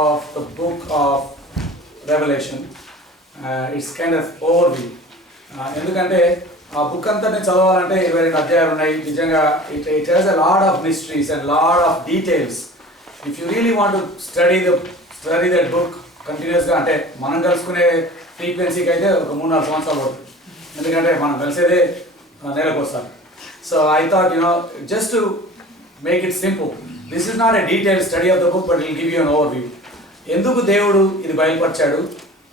of the book of Revelation. It's kind of overview. ఎందుకంటే ఆ book అంతా చదవాలంటే 22 అధ్యాయాలు ఉన్నాయి. నిజంగా it has a lot of mysteries and lot of details. If you really want to study that book కంటిన్యూస్గా, అంటే మనం కలుసుకునే ఫ్రీక్వెన్సీకి అయితే ఒక 3-4 సంవత్సరాలు పడుతుంది. ఎందుకంటే మనం కలిసేదే నెలకు వస్తారు. So I thought just to make it simple, this is not a detailed study of the book, but it will give you an overview. ఎందుకు దేవుడు ఇది బయలుపరిచాడు,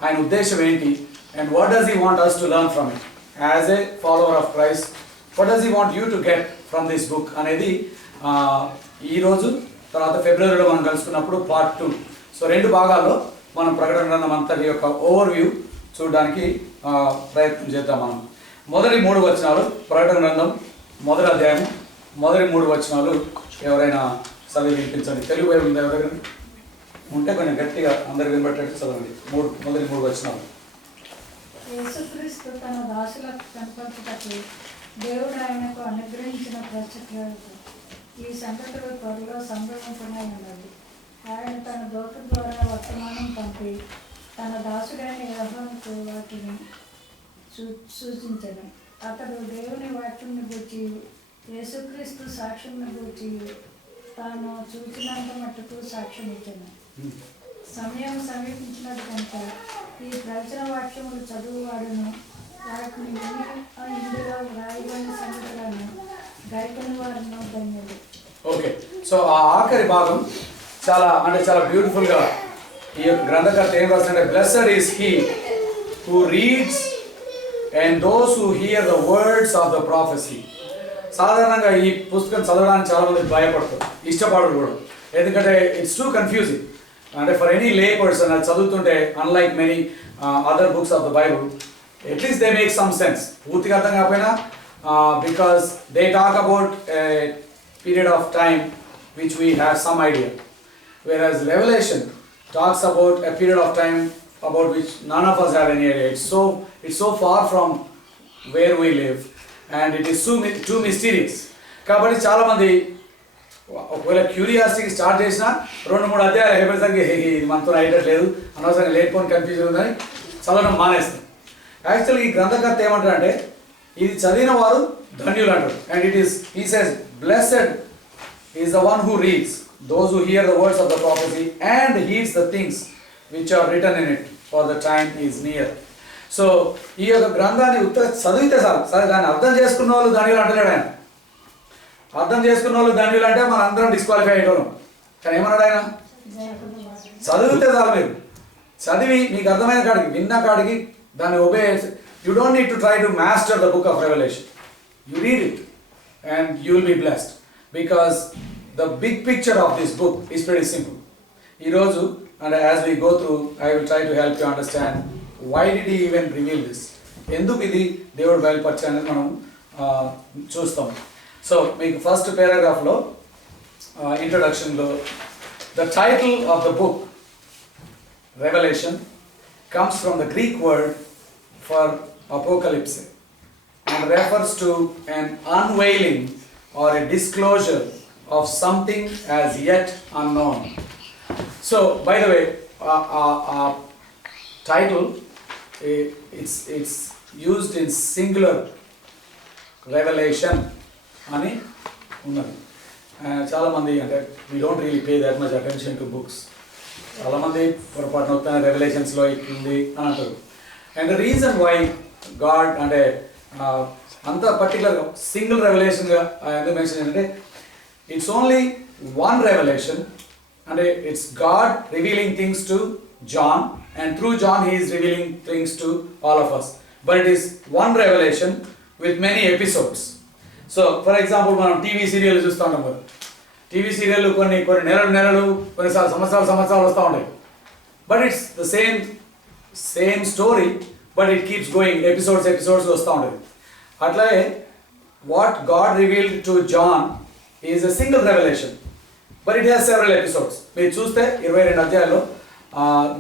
ఆయన ఉద్దేశం ఏంటి, and what does he want us to learn from it as a follower of Christ, what does he want you to get from this book అనేది ఈరోజు తర్వాత ఫిబ్రవరిలో మనం కలుసుకున్నప్పుడు పార్ట్ 2. సో 2 భాగాల్లో మనం ప్రకటన గ్రంథం అంతటి యొక్క ఓవర్వ్యూ చూడడానికి ప్రయత్నం చేద్దాం. మనం మొదటి 3 వచనాలు, ప్రకటన గ్రంథం మొదటి అధ్యాయం మొదటి 3 వచనాలు ఎవరైనా చదివి వినిపించండి. తెలుగు బైబిల్ ఉందా ఎవరైనా ఉంటే కొంచెం గట్టిగా అందరికి వినబట్టేట్టు చదవండి. మొదటి 3 వచనాలు. యేసుక్రీస్తు తన దాసులకు కనపరచుటకు దేవుడు ఆయనకు అనుగ్రహించిన ప్రత్యక్షతలు ఈ సంగతులు త్వరలో సంభవించనే ఉన్నది. ఆయన తన దూత ద్వారా వర్తమానం పంపి తన దాసుడైన యోహానుకు వాటిని సూచించను. అతడు దేవుని వాక్యంను గూర్చి యేసుక్రీస్తు సాక్ష్యంను గూర్చి తాను చూచినంత మట్టుకు సాక్ష్యం ఇచ్చాను. సమయం సమీపించినది కనుక ఈ ప్రవచన వాక్యములు చదువువాడును వాటిని ఇందులో వ్రాయబడిన సంగతులను గైకొని వారిని ధన్యులు. ఓకే, సో ఆ ఆఖరి భాగం చాలా బ్యూటిఫుల్గా ఈ యొక్క గ్రంథకర్త ఏం రాస్తుంటే, blessed is he who reads and those who hear the words of the prophecy. సాధారణంగా ఈ పుస్తకం చదవడానికి చాలా మంది భయపడతారు, ఇష్టపడరు కూడా. ఎందుకంటే ఇట్స్ టూ కన్ఫ్యూజింగ్. అంటే ఫర్ ఎనీ లే పర్సన్ అది చదువుతుంటే, unlike many other books of the Bible, at least they make some sense. పూర్తిగా అర్థం కాకపోయినా because they talk about a period of time which we have some idea, whereas Revelation talks about a period of time about which none of us have any idea. It's so far from where we live and it is too mysterious. కాబట్టి చాలా మంది ఒకవేళ curiosity start చేసినా 2-3 అధ్యాయాలు అయిపోయేసరికి ఇది మనతో అయ్యేటట్లేదు, అనవసరంగా లేకపోని కన్ఫ్యూజన్ ఉందని చదవడం మానేస్తాం. యాక్చువల్లీ ఈ గ్రంథకర్త ఏమంటారంటే, ఇది చదివిన వారు ధన్యులు అంటారు. And he says blessed is the one who reads, those who hear the words of the prophecy and heeds the things which are written in it, for the time is near. So ఈ యొక్క గ్రంథాన్ని చదివితే సరే దాన్ని అర్థం చేసుకున్న వాళ్ళు ధన్యులు అంటలేడు ఆయన. అర్థం చేసుకున్న వాళ్ళు ధన్యులు అంటే మన అందరం డిస్క్వాలిఫై అయ్యేటోళ్ళం. కానీ ఏమన్నాడు ఆయన, చదివితే చాలు. మీరు చదివి మీకు అర్థమైన కాడికి, విన్న కాడికి దాన్ని obey. You don't need to try to master the book of revolution. You read it and you will be blessed. Because the big picture of this book is pretty simple. ఈరోజు and as we go through, I will try to help you understand why did he even reveal this. ఎందుకు ఇది దేవుడు బయలుపరిచాడని మనం చూస్తాం. So మీకు first పారాగ్రాఫ్లో ఇంట్రొడక్షన్లో the title of the book Revelation comes from the Greek word for apocalypse and refers to an unveiling or a disclosure of something as yet unknown. So, by the way, title it's used in singular revelation ani unnadi. Chala mandi ante we don't really pay that much attention to books. Chala mandi పొరపాటున వస్తున్న revelations లో ఉంది అని అంటారు. And the reason why God ante అంత పర్టికులర్గా single రెవల్యూషన్గా ఎందుకు mention ఏంటంటే, ఇట్స్ ఓన్లీ వన్ రెవల్యూషన్. అంటే it's God revealing things to John and through John he is revealing things to all of us. But it is one revelation with many episodes. So for example మనం TV serial చూస్తూ ఉంటాం కదా. TV serial కొన్ని నెలలు కొన్నిసార్లు సంవత్సరాలు వస్తూ ఉంటాయి. But it's the same story, but it keeps going. Episodes వస్తూ ఉంటాయి. అట్లాగే what God revealed to John is a single revelation, but it has several episodes. మీరు చూస్తే 22 అధ్యాయాల్లో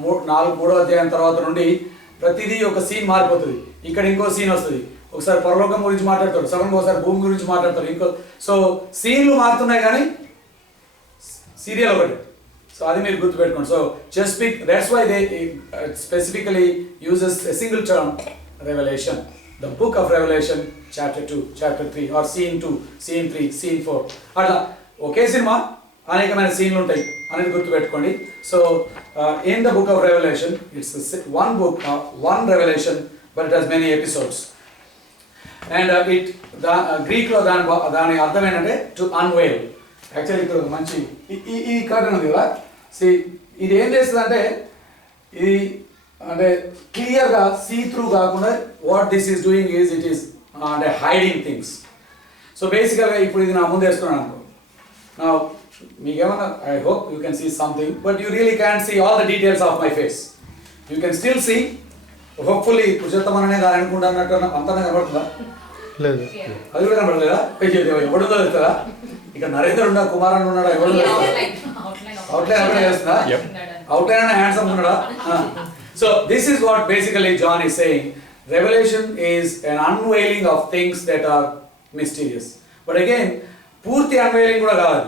3వ అధ్యాయం తర్వాత నుండి ప్రతిదీ ఒక సీన్ మారిపోతుంది. ఇక్కడ ఇంకో సీన్ వస్తుంది, ఒకసారి పరలోకం గురించి మాట్లాడతారు, సడన్గా ఒకసారి భూమి గురించి మాట్లాడతారు. సో సీన్లు మారుతున్నాయి కానీ సీరియల్ ఒకటి. సో అది మీరు గుర్తుపెట్టుకోండి. So just speak, that's why they specifically uses a single term, revelation. The book of Revelation, chapter 2, chapter 3, or scene 2, scene 3, scene 4. అట్లా ఒకే సినిమా అనేకమైన సీన్లు ఉంటాయి అనేది గుర్తుపెట్టుకోండి. So in the book of Revelation it's one book, one revelation, but it has many episodes. And గ్రీక్లో దాని అర్థం ఏంటంటే టు అన్వెయిల్. యాక్చువల్లీ ఇక్కడ ఒక మంచి ఈ కర్టన్ ఉంది కదా, ఇది ఏం చేస్తుంది అంటే ఇది అంటే క్లియర్గా సీ త్రూ కాకుండా what this is doing is it is అంటే హైడింగ్ థింగ్స్. సో బేసికల్గా ఇప్పుడు ఇది నా ముందు వేసుకున్నాను అనుకో, నా మీకేమన్నా I hope you can see something, but you really can see all the details of my face. You can still see, hopefully పురుషోత్తమనే దాని అనుకుంటా అన్నట్టు అంతా కనబడుతుందా? లేదు, అది కూడా కనబడలేదా? ఎవడుందో తెలుస్తుందా? ఇక నరేంద్ర ఉన్నా, కుమారన్ ఉన్నాడా, ఎవరు అవుట్లైన్ అక్కడ చేస్తుందా? అవుట్లైన్ అనే హ్యాండ్సమ్ ఉన్నాడా? So this is what basically John is saying. Revelation is an unveiling of things that are mysterious. But again పూర్తి అన్వెయిలింగ్ కూడా కాదు.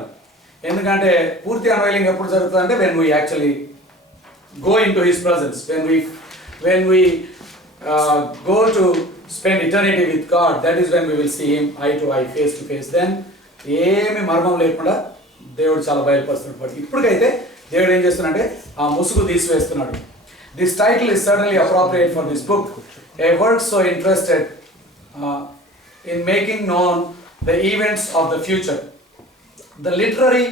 ఎందుకంటే పూర్తి అన్వెయిలింగ్ ఎప్పుడు జరుగుతుంది అంటే when we actually go into his presence, when we go to spend eternity with God, that is when we will see him eye to eye, face to face. Then ఏమి మర్మం లేకుండా దేవుడు చాలా బయలుపరుస్తున్నాడు. బట్ ఇప్పటికైతే దేవుడు ఏం చేస్తున్నాడంటే ఆ ముసుగు తీసివేస్తున్నాడు. This title is certainly appropriate for this book, a work so interested in making known the events of the future. The literary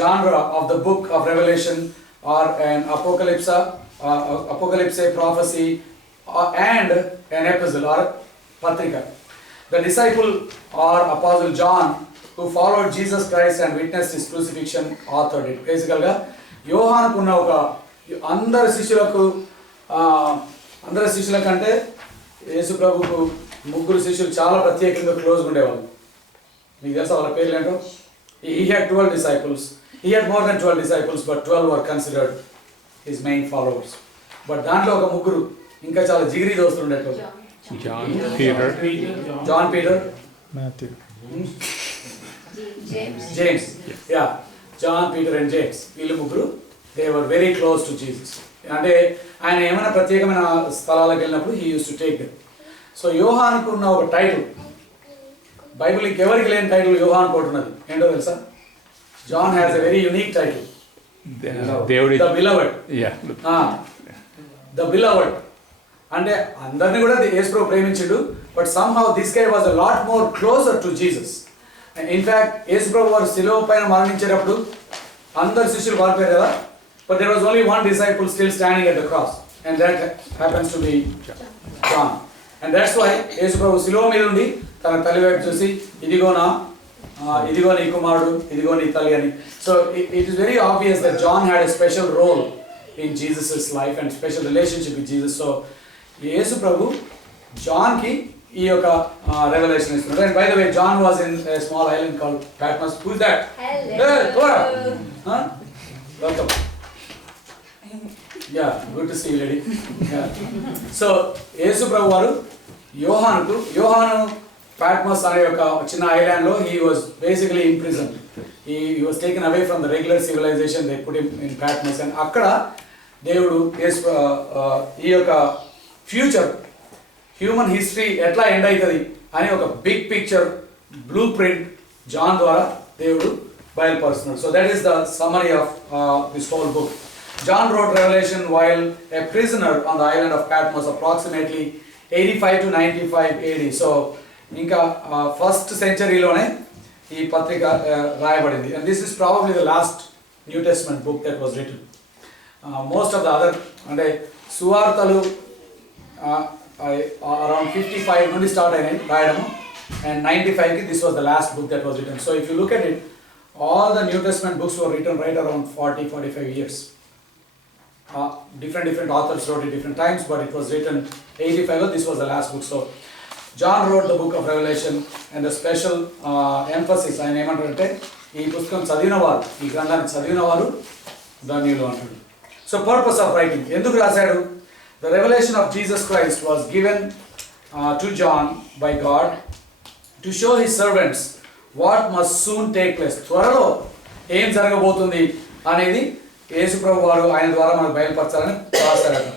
genre of the book of Revelation or an apocalypse, prophecy, and an epistle or patrika. The disciple or apostle John, who followed Jesus Christ and witnessed his crucifixion, authored it. Basically, యోహానుకున్న ఒక అందరి శిష్యులకంటే యేసు ప్రభుకు ముగ్గురు శిష్యులు చాలా ప్రత్యేకంగా క్లోజ్గా ఉండేవాళ్ళు. మీకు తెలుసా వాళ్ళ పేర్లు ఏంటో? He had 12 disciples. He had more than 12 disciples, but 12 were considered his main followers. But దాంట్లో ఒక ముగ్గురు ఇంకా చాలా జిగిరి దోస్తులు ఉండేటోళ్ళు. John, Peter, Matthew, James. Yeah, John, Peter and James. వీళ్ళు ముగ్గురు they were very close to Jesus. అంటే ఆయన ఏమైనా ప్రత్యేకమైన స్థలాలకు వెళ్ళినప్పుడు he used to take them. సో యోహానుకు ఉన్న ఒక టైటిల్, బైబిల్ ఇంకెవరికి లేని టైటిల్ యోహాన్ కోటున్నది ఏంటో తెలుసా? John has a very unique title, the beloved. The beloved అంటే అందరినీ కూడా యేసు ప్రేమించిండు, but somehow this guy was a lot more closer to Jesus. In fact Yesu ప్రభు వారు శిలువ పైన మరణించేటప్పుడు అందరు శిష్యులు పారిపోయారు కదా, but there was only one disciple still standing at the cross, and that happens to be John. And that's why Yesu ప్రభు శిలువ మీద ఉండి తన తల్లి వైపు చూసి ఇదిగో నీ కుమారుడు, ఇదిగో నీ తల్లి అని. So it is very obvious that John had a special role in Jesus life and special relationship with Jesus. So Yesu ప్రభు జాన్కి ఈ యొక్క రెవల్యూషన్ ఇస్తున్నారు. And by the way, John was in a small island called Patmos. Who is that? Welcome. Yeah, good to see you, lady. Yeah. So యేసు ప్రభు వారు యోహాను Patmos అనే ఒక చిన్న ఐలాండ్ లో he was basically imprisoned. He was taken away from the regular civilization. They put him in Patmos, and అక్కడ దేవుడు ఈ యొక్క ఫ్యూచర్ హ్యూమన్ హిస్టరీ ఎట్లా ఎండ్ అవుతుంది అని ఒక big picture blueprint John ద్వారా దేవుడు బయలుపరుస్తున్నాడు. So that is the summary of this whole book. John wrote Revelation while a prisoner on the island of Patmos, approximately 85 to 95 AD. So ఇంకా first సెంచరీలోనే ఈ పత్రిక రాయబడింది. And this is probably the last New Testament book that was written. Most of the other అంటే సువార్తలు around 55 నుండి start అయినాయి రాయడము, అండ్ 95కి this was the last book that was written. So if you look at it, all the New Testament books were written right around 40-45 years. Different authors wrote it different times, but it was written 85. This was the last book. So John wrote the book of Revelation, and the special emphasis ఆయన ఏమంటారంటే ఈ పుస్తకం చదివిన వారు, ఈ గ్రంథాన్ని చదివిన వారు ధన్యులు అంటాడు. సో పర్పస్ ఆఫ్ రైటింగ్, ఎందుకు రాశాడు? The revelation of Jesus Christ was given to John by God to show his servants what must soon take place. త్వరలో ఏం జరగబోతుంది అనేది యేసు ప్రభు వారు ఆయన ద్వారా మనకు బయలుపరచాలని రాస్తారట.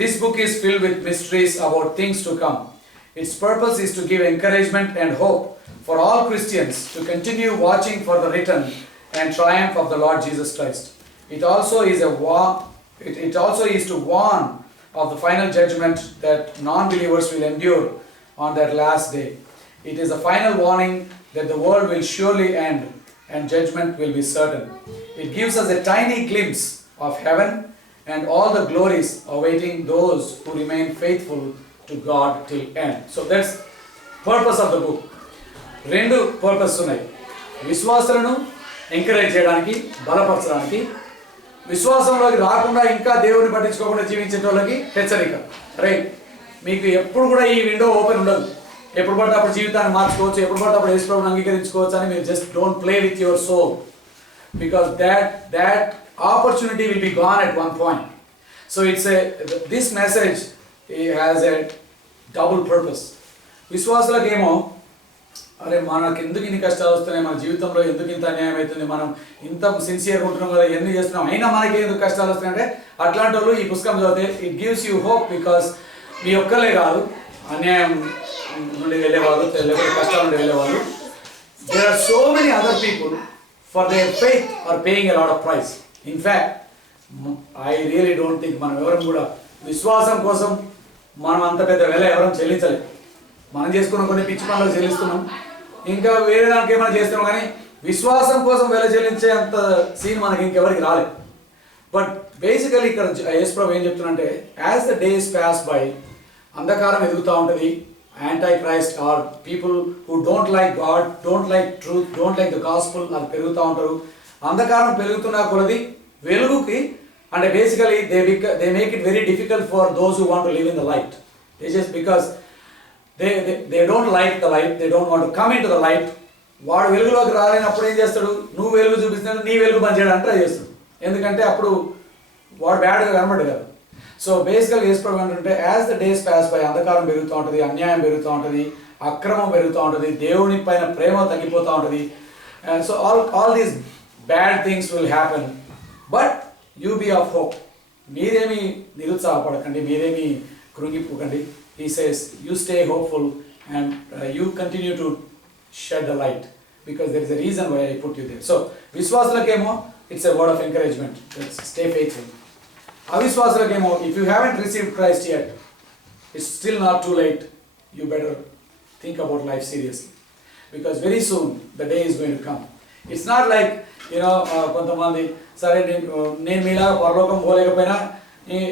This book is filled with mysteries about things to come. Its purpose is to give encouragement and hope for all Christians to continue watching for the return and triumph of the Lord Jesus Christ. It also is to warn of the final judgment that non-believers will endure on that last day. It is a final warning that the world will surely end and judgment will be certain. It gives us a tiny glimpse of heaven and all the glories awaiting those who remain faithful to God till end. So that's purpose of the book. రెండు purpose ఉన్నాయి. విశ్వాసులను encourage చేయడానికి, బలపరచడానికి, విశ్వాసంలోకి రాకుండా ఇంకా దేవుని పట్టించుకోకుండా జీవించే వాళ్ళకి హెచ్చరిక. రైట్, మీకు ఎప్పుడు కూడా ఈ విండో ఓపెన్ ఉండదు. ఎప్పుడు పడితే అప్పుడు జీవితాన్ని మార్చుకోవచ్చు, ఎప్పుడు పడితే అప్పుడు యేసు ప్రభువుని అంగీకరించుకోవచ్చు అని మీరు just don't play with your soul, because that opportunity will be gone at one point. So this message has a double purpose. విశ్వాసులకేమో అరే మనకి ఎందుకు ఇన్ని కష్టాలు వస్తున్నాయి, మన జీవితంలో ఎందుకు ఇంత అన్యాయం అవుతుంది, మనం ఇంత సిన్సియర్గా ఉంటున్నాం కదా, ఎన్ని చేస్తున్నాం, అయినా మనకి ఎందుకు కష్టాలు వస్తున్నాయంటే అట్లాంటి వాళ్ళు ఈ పుస్తకం చదివితే it gives you hope. Because మీ ఒక్కలే కాదు అన్యాయం నుండి వెళ్ళేవాళ్ళు, లేకపోతే కష్టాల నుండి వెళ్ళేవాళ్ళు, there are so many other people for their faith are paying a lot of price. In fact I really don't think మనం ఎవరం కూడా విశ్వాసం కోసం మనం అంత పెద్ద వెల ఎవరం చెల్లించలేదు. మనం చేసుకున్న కొన్ని పిచ్చి పనులకు చెల్లిస్తున్నాం, ఇంకా వేరే దానికి ఏమైనా చేస్తున్నాం, కానీ విశ్వాసం కోసం వెల చెల్లించే అంత సీన్ మనకి ఇంకెవరికి రాలేదు. బట్ బేసికలీ ఇక్కడ యేసు ప్రభు ఏం చెప్తున్నంటే, as the days pass by, అంధకారం ఎదుగుతూ ఉంటుంది, antichrist are people who don't like God, don't like truth, don't like the gospel, అది పెరుగుతూ ఉంటారు. అంధకారం పెరుగుతున్న కొలది వెలుగుకి అంటే basically they make it very difficult for those who want to live in the light. It just because they don't like the light, they don't want to come into the light. వాడు వెలుగులోకి రాలేనప్పుడు ఏం చేస్తాడు, నువ్వు వెలుగు చూపిస్తున్నాడు, నీ వెలుగు పనిచేయడానికి ట్రై చేస్తాడు, ఎందుకంటే అప్పుడు వాడు బ్యాడ్గా కనబడ్డు కదా. సో బేసికల్గా యేసు ప్రభు ఏంటంటే, as the days pass by, అంధకారం పెరుగుతూ ఉంటుంది, అన్యాయం పెరుగుతూ ఉంటుంది, అక్రమం పెరుగుతూ ఉంటుంది, దేవుని పైన ప్రేమ తగ్గిపోతూ ఉంటుంది. So all these bad things will happen, but you be of hope. మీరేమీ నిరుత్సాహపడకండి, మీరేమీ కృంగిపోకండి. He says, you stay hopeful and you continue to shed the light, because there is a reason why I put you there. So, Viswasalakemo, it's a word of encouragement. Stay faithful. Aviswasalakemo, if you haven't received Christ yet, it's still not too late. You better think about life seriously, because very soon the day is going to come. It's not like, కొంతమంది సరే నేను మీలాగా పరలోకం పోలేకపోయినా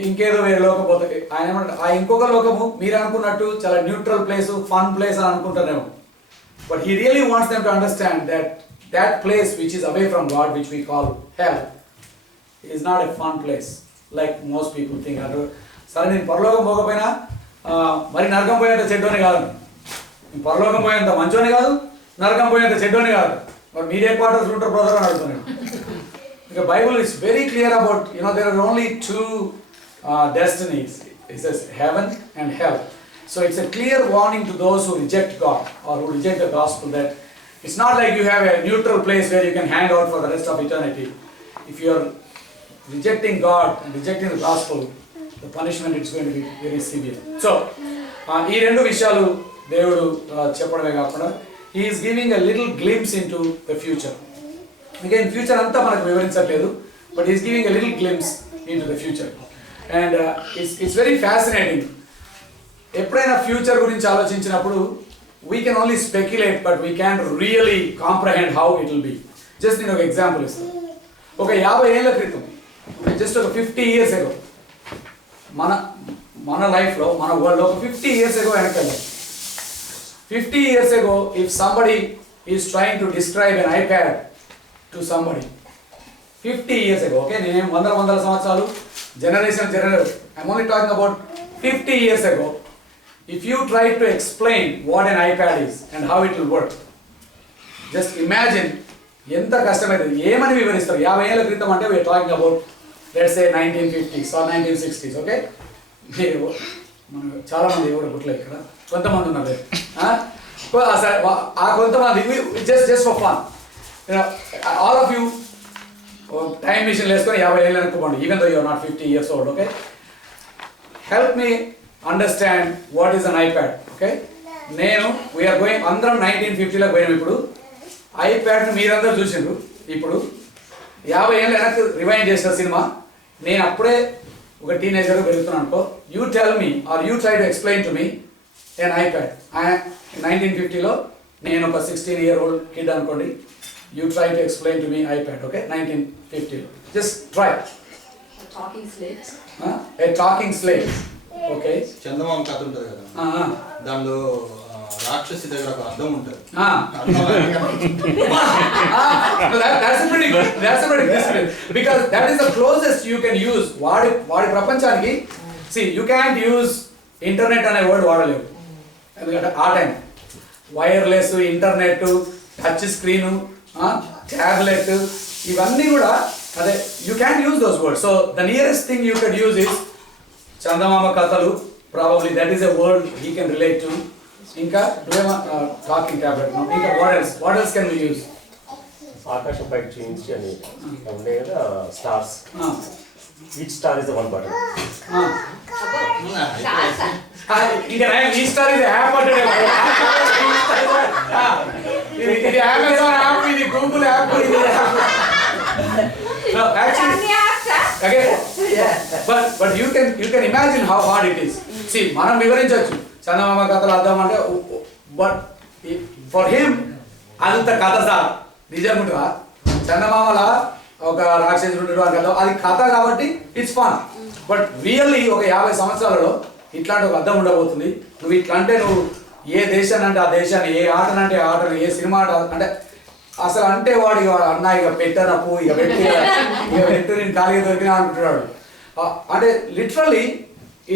ఇంకేదో వేరే లోకం పోతాయి. ఆయన ఏమంటారు, ఆ ఇంకొక లోకము మీరు అనుకున్నట్టు చాలా న్యూట్రల్ ప్లేస్, ఫన్ ప్లేస్ అని అనుకుంటారేమో. But he really wants them to understand that place which is away from God, which we call hell, is not a fun place like most people think. అంటారు, సరే నేను పరలోకం పోకపోయినా మరి నరకం పోయేంత చెడ్డోని కాదు, నేను పరలోకం పోయేంత మంచోని కాదు, నరకం పోయేంత చెడ్డోని కాదు, మరి మీరే క్వార్టర్స్ ఉంటారు బ్రదర్ అని అడుగుతున్నాను. The Bible is very clear about, there are only two destinies. It says heaven and hell. So it's a clear warning to those who reject God or who reject the gospel, that it's not like you have a neutral place where you can hang out for the rest of eternity. If you are rejecting God and rejecting the gospel, the punishment is going to be very severe. So, ఈ రెండు విషయాలు దేవుడు చెప్పడమే కాకుండా, he is giving a little glimpse into the future. Again, future అంతా మనకు వివరించట్లేదు, but is giving a little glimpse into the future. And it's very fascinating. ఎప్పుడైనా ఫ్యూచర్ గురించి ఆలోచించినప్పుడు we can only speculate, but we can really comprehend how it will be. Just నేను ఒక example ఇస్తాను. ఒక 50 ఏళ్ళ క్రితం, జస్ట్ ఒక 50 years ago, మన లైఫ్లో, మన వరల్డ్లో ఒక 50 years ago వెనక్కి వెళ్ళాం. 50 years ago, if somebody is trying to describe an iPad to somebody, 50 years ago, okay, నేనేం వందల సంవత్సరాలు generation, I'm only talking about 50 years ago. If you try to explain what an iPad is and how it will work, just imagine ఎంత కష్టమైంది, ఏమని వివరిస్తారు. 50 ఏళ్ళ క్రితం అంటే we are talking about, let's say 1950s or 1960s, okay? మనం చాలా మంది ఎవరు పుట్టలేదు ఇక్కడ, కొంతమంది ఉన్నారు. ఆ కొంతమంది just for fun, all of you time machine వేసుకొని 50 ఏళ్ళు అనుకోండి, even though you're not 50 years old, okay. Help me understand what is an iPad, okay. నేను వీఆర్ గోయింగ్ అందరం 1950లోకి పోయాం. ఇప్పుడు ఐప్యాడ్ని మీరందరూ చూసిండ్రు. ఇప్పుడు 50 ఏళ్ళ వెనక్కి రివైండ్ చేసిన సినిమా, నేను అప్పుడే ఒక టీనేజర్ పెరుగుతున్నాను అనుకో. You tell me are you try to explain to me an iPad. 1950లో నేను ఒక 16-year-old కిడ్ అనుకోండి. You try to explain to me iPad, okay. 1950లో just try. Talking slaves. A talking slave, okay. చందమామ కథ ఉంటుంది కదా, దానిలో రాక్షసి దగ్గర ఒక అర్థం ఉంటుంది. That's a pretty good description, because that is the closest you can use. వాడి ప్రపంచానికి see you can't use internet అనే వర్డ్ వాడలేవు, ఎందుకంటే ఆ time wireless, internet, touch screen, tablet, ఇవన్నీ కూడా అదే you can use those words. So the nearest thing you can use is Chandamama కథలు, probably that is a word he can relate to. ఇంకా talking tablet, ఇంకా what else can we use? ఆకాశం పైకి చూపించి అని ఉండే కదా stars. Each star is one button. ఇంకా ఈ స్టార్ ఇది యాప్ అంటే ఇది అమెజాన్ యాప్, ఇది గూగుల్ యాప్, ఇది no actually okay, but you can imagine how hard it is. See, మనం వివరించవచ్చు చందమామ కథలు అర్థం అంటే, బట్ ఫర్ హిమ్ అంత కథ సార్ నిజంగా చందమామల ఒక రాక్షసుడు ఉంటాడు అని కదా, అది కథ కాబట్టి ఇట్స్ ఫన్. బట్ రియల్లీ ఒక 50 సంవత్సరాలలో ఇట్లాంటి ఒక అర్థం ఉండబోతుంది. నువ్వు ఇట్లా అంటే నువ్వు ఏ దేశాన్ని అంటే ఆ దేశాన్ని, ఏ ఆటనంటే ఆటను, ఏ సినిమా ఆట అంటే అసలు అంటే వాడు అన్న ఇక పెట్టనప్పు, ఇక పెట్టు నేను ఖాళీగా దొరికినా అనుకుంటున్నాడు. అంటే literally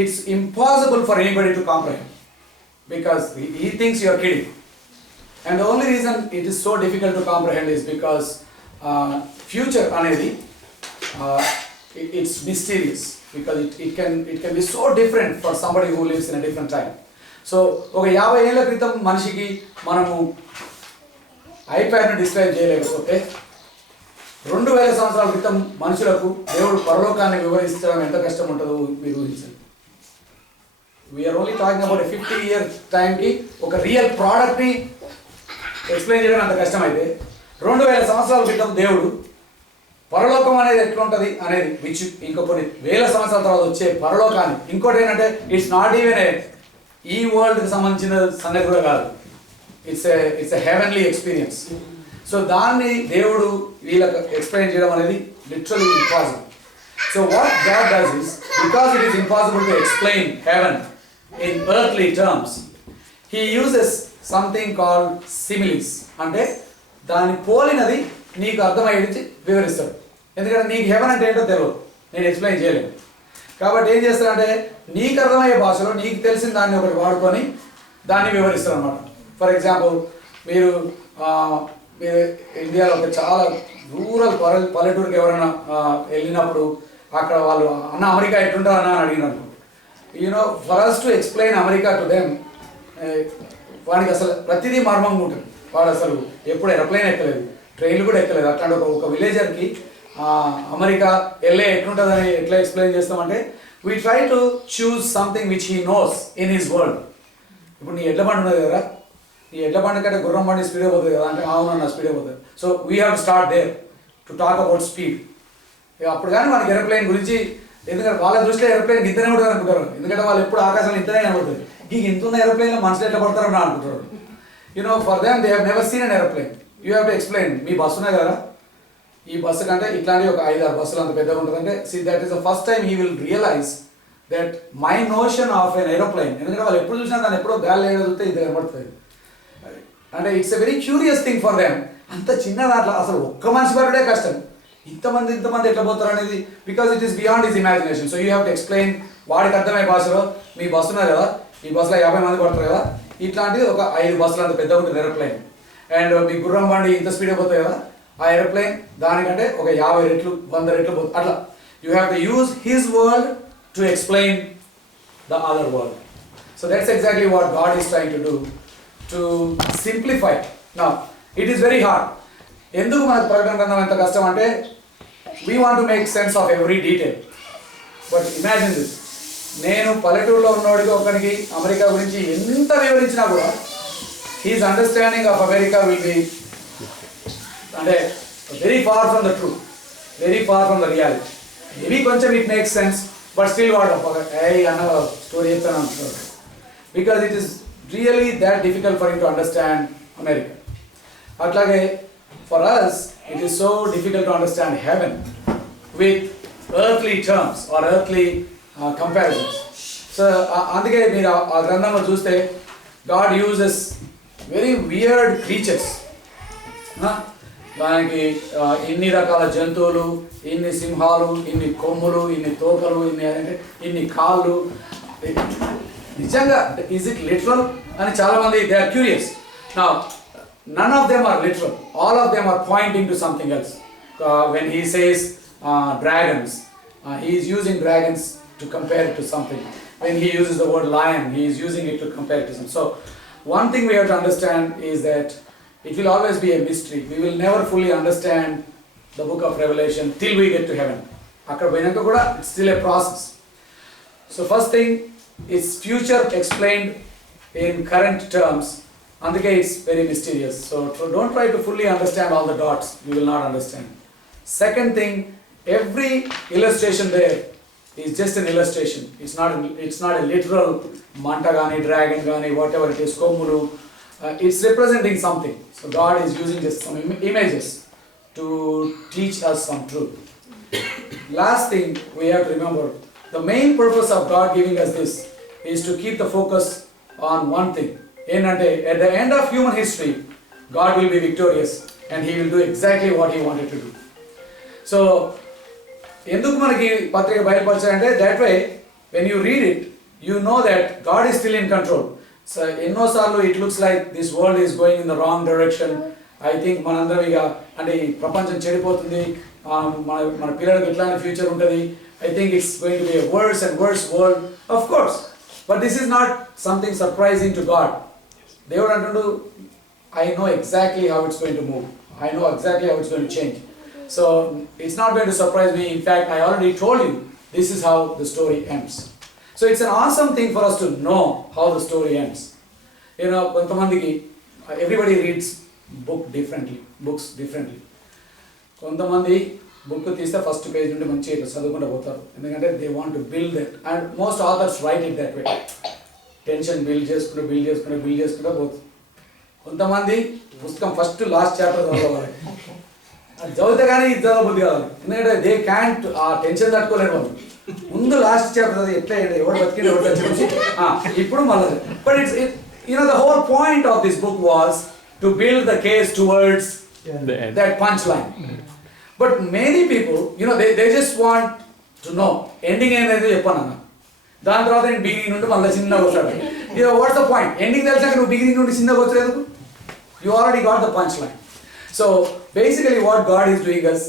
it's impossible for anybody to comprehend, because he thinks you are kidding. And the only reason it is so difficult to comprehend is because future అనేది it's mysterious, because it can be so different for somebody who lives in a different time. So ఒక 50 ఏళ్ళ క్రితం మనిషికి మనము ఐప్యాడ్ను describe చేయలేకపోతే 2000 సంవత్సరాల క్రితం మనుషులకు దేవుడు పరలోకాన్ని వివరించడం ఎంత కష్టం ఉంటుందో మీరు ఊహించండి. We are only talking about 50-year టైంకి ఒక రియల్ ప్రోడక్ట్ని ఎక్స్ప్లెయిన్ చేయడం అంత కష్టమైతే 2000 సంవత్సరాల క్రితం దేవుడు పరలోకం అనేది ఎట్లుంటుంది అనేది, విచ్ ఇంకో కొన్ని వేల సంవత్సరాల తర్వాత వచ్చే పరలోకాన్ని, ఇంకోటి ఏంటంటే ఇట్స్ నాట్ ఈవెన్ ఈ వరల్డ్కి సంబంధించిన సంగతి కూడా కాదు, it's a heavenly experience. So దాన్ని దేవుడు వీళ్ళకి ఎక్స్ప్లెయిన్ చేయడం అనేది literally impossible. So what God does is, because it is impossible to explain haven in earthly terms, he uses something called similes. అంటే దాన్ని పోలినది నీకు అర్థమయ్యేది వివరిస్తాడు. ఎందుకంటే నీకు హెవెన్ అంటే ఏంటో తెలియదు, నేను ఎక్స్ప్లెయిన్ చేయలేను. కాబట్టి ఏం చేస్తారంటే నీకు అర్థమయ్యే భాషలో నీకు తెలిసిన దాన్ని ఒకటి వాడుకొని దాన్ని వివరిస్తారు అన్నమాట. ఫర్ ఎగ్జాంపుల్ మీరు ఇండియాలో ఒక చాలా రూరల్ పల్లెటూరుకి ఎవరైనా వెళ్ళినప్పుడు అక్కడ వాళ్ళు అన్న అమెరికా ఎట్లుంటారు అన్న అని అడిగినారు. You know for us to explain America to them, వాడికి అసలు ప్రతిదీ మర్మంగా ఉంటుంది. వాడు అసలు ఎప్పుడు ఎయిర్ప్లేన్ ఎక్కలేదు, ట్రైన్లు కూడా ఎక్కలేదు. అట్లాంటి ఒక విలేజర్కి అమెరికా వెళ్ళే ఎట్లుంటుందని ఎట్లా ఎక్స్ప్లెయిన్ చేస్తామంటే we try to choose something which he knows in his world. ఇప్పుడు నీ ఎడ్ల బండి ఉన్నది కదా, నీ ఎడ్ల బండి కంటే గుర్రం బండి స్పీడే పోతుంది కదా అంటే అవునన్నా స్పీడే పోతుంది. So we have to start there to talk about speed. అప్పుడు కానీ మనకి ఏరోప్లేన్ గురించి, ఎందుకంటే వాళ్ళ దృష్టిలో ఏరోప్లేన్ ఇంతనే ఉంటుంది అనుకుంటారు. ఎందుకంటే వాళ్ళు ఎప్పుడు ఆకాశంలో ఇంతనే కనబడుతుంది. ఈ ఇంత ఉన్న ఏరోప్లేన్లో మనుషులు ఎట్లా పడతారని అనుకుంటారు. You know for them they have never seen an aeroplane. You have to explain. Me bus ఉన్నాయి కదా, ఈ బస్సు కంటే ఇట్లాంటి ఒక 5-6 బస్సులు అంత పెద్దగా ఉంటుందంటే see that is the first time he will realise that my notion of an aeroplane. ఎందుకంటే వాళ్ళు ఎప్పుడు చూసినా దాన్ని ఎప్పుడో గాలి చూస్తే ఇది కనబడుతుంది. అంటే it's a very curious thing for them. అంత చిన్న దాంట్లో అసలు ఒక్క మనిషి పరుడే కష్టం, ఇంతమంది ఎట్లా పోతారు అనేది, because it is beyond his imagination. So you have to explain వాడికి అర్థమయ్యే భాషలో. మీ బస్సు ఉన్నారు కదా, ఈ బస్సులో 50 మంది పడతారు కదా, ఇట్లాంటిది ఒక 5 బస్సులు అంత పెద్దగా ఉంటుంది ఏరోప్లేన్. అండ్ మీ గుర్రం బండి ఇంత స్పీడ్ పోతాయి కదా, ఆ ఏరోప్లేన్ దానికంటే ఒక 50 రెట్లు 100 రెట్లు పోతుంది. అట్లా you have to use his world to explain the other world. So that's exactly what God is trying to do, to simplify. Now it is very hard. ఎందుకు మనకు ప్రకటన గ్రంథం ఎంత కష్టం అంటే we want to make sense of every detail. But imagine this. నేను పల్లెటూరులో ఉన్నవాడికి ఒకరికి అమెరికా గురించి ఎంత వివరించినా కూడా his understanding of America will be అంటే very far from the truth, very far from the reality. Maybe కొంచెం it makes sense, but still what అన్న స్టోరీ చెప్తాను అంటున్నారు. Because it is really that difficult for him to understand America. అట్లాగే for us it is so difficult to understand heaven with earthly terms or earthly comparisons. So అందుకే మీరు ఆ గ్రంథంలో చూస్తే God uses very weird creatures. దానికి ఇన్ని రకాల జంతువులు, ఇన్ని సింహాలు, ఇన్ని కొమ్ములు, ఇన్ని తోకలు, ఇన్ని కాళ్ళు. నిజంగా ఈజ్ ఇట్ లిటరల్ అని చాలామంది they are curious. Now none of them are literal, all of them are pointing to something else. When he says dragons, he is using dragons to compare it to something. When he uses the word lion, he is using it to compare it to something. So one thing we have to understand is that it will always be a mystery. We will never fully understand the book of Revelation till we get to heaven. Akkada poyinaka kuda it's still a process. So first thing is future explained in current terms. అందుకే it's very mysterious. So don't try to fully understand all the dots. You will not understand. Second thing, every illustration there is just an illustration. It's not a literal manta gani, dragon gani, whatever it is, komulu. It's representing something. So God is using just some images to teach us some truth. Last thing we have to remember, the main purpose of God giving us this is to keep the focus on one thing. ఏంటంటే at the end of human history, God will be victorious and he will do exactly what he wanted to do. So ఎందుకు మనకి పత్రిక బయలుపరచారంటే that way when you read it, you know that God is still in control. So ఎన్నోసార్లు it looks like this world is going in the wrong direction. I think మనందరం ఇక అంటే ఈ ప్రపంచం చెడిపోతుంది, మన పిల్లలకి ఎట్లాంటి ఫ్యూచర్ ఉంటుంది. I think it's going to be a worse and worse world. Of course, but this is not something surprising to God. దేవుడు అంటుండు, I know exactly how it's going to move. I know exactly how it's going to change. So it's not going to surprise me. In fact, I already told you this is how the story ends. So it's an awesome thing for us to know how the story ends. You know, కొంతమందికి everybody reads books differently. కొంతమంది book తీస్తే first page నుండి మంచిగా చదువుకుంటూ పోతారు. ఎందుకంటే they want to build that and most authors right it that way. Tension build చేసుకుంటూ పోతుంది. కొంతమంది పుస్తకం ఫస్ట్ లాస్ట్ చాప్టర్ చదవాలి, అది చదివితే కానీ ఇది చదవబుద్ధి కావాలి. ఎందుకంటే దే క్యాంట్ ఆ టెన్షన్ తట్టుకోలేరు వాళ్ళు. ముందు లాస్ట్ చాప్టర్ చదివి ఎట్లా ఎవరు బతికింది ఎవరు చచ్చి ఇప్పుడు మళ్ళీ. But it's the whole point of this book was to build the case towards that punch line. But many people, they just want to know ending ఏంటైతే చెప్పాను అన్న, దాని తర్వాత నేను బిగినింగ్ నుండి మళ్ళీ చిన్నగా వచ్చాడు. What's the point? ఎండింగ్ తెలిసాక నువ్వు బిగినింగ్ నుండి చిన్నగా వచ్చలేదు. You already got the punch line. So basically what God is doing us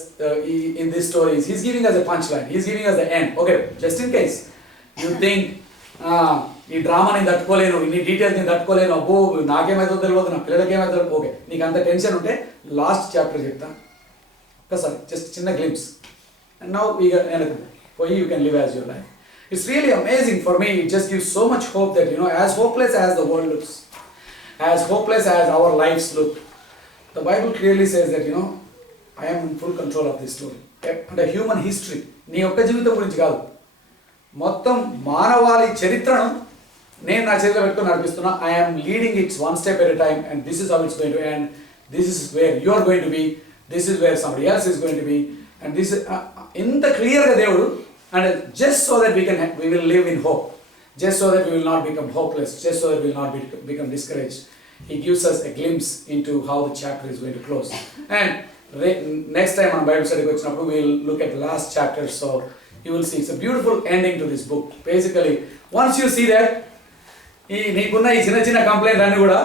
in this story is He's giving us a punch line. He's giving us the end. Okay, just in case you think ఈ drama నేను తట్టుకోలేను, ఇన్ని details నేను తట్టుకోలేను, అబ్బో నాకేమైతుందో తెలియదు, నా పిల్లలకి ఏమైతుందో. ఓకే, నీకు అంత టెన్షన్ ఉంటే లాస్ట్ చాప్టర్ చెప్తా ఒకసారి, జస్ట్ చిన్న glimpse. And now you can live as your life. It's really amazing for me. It just gives so much hope that as hopeless as the world looks, as hopeless as our lives look, the Bible clearly says that I am in full control of this story. And a human history, నీ యొక్క జీవితం గురించి కాదు, మొత్తం మానవాళి చరిత్రను నేను నా చేతిలో పెట్టుకొని నడిపిస్తున్నా. I am leading it one step at a time, and this is how it's going to end. This is where you are going to be. This is where somebody else is going to be. And this is ఇంత క్లియర్గా దేవుడు, and just so that we will live in hope, just so that we will not become hopeless, just so that we will not become discouraged. He gives us a glimpse into how the chapter is going to close. And next time on Bible study we will look at the last chapter, so you will see it's a beautiful ending to this book. Basically, once you see that, నీకున్న ఈ చిన్న చిన్న complaint అన్నీ కూడా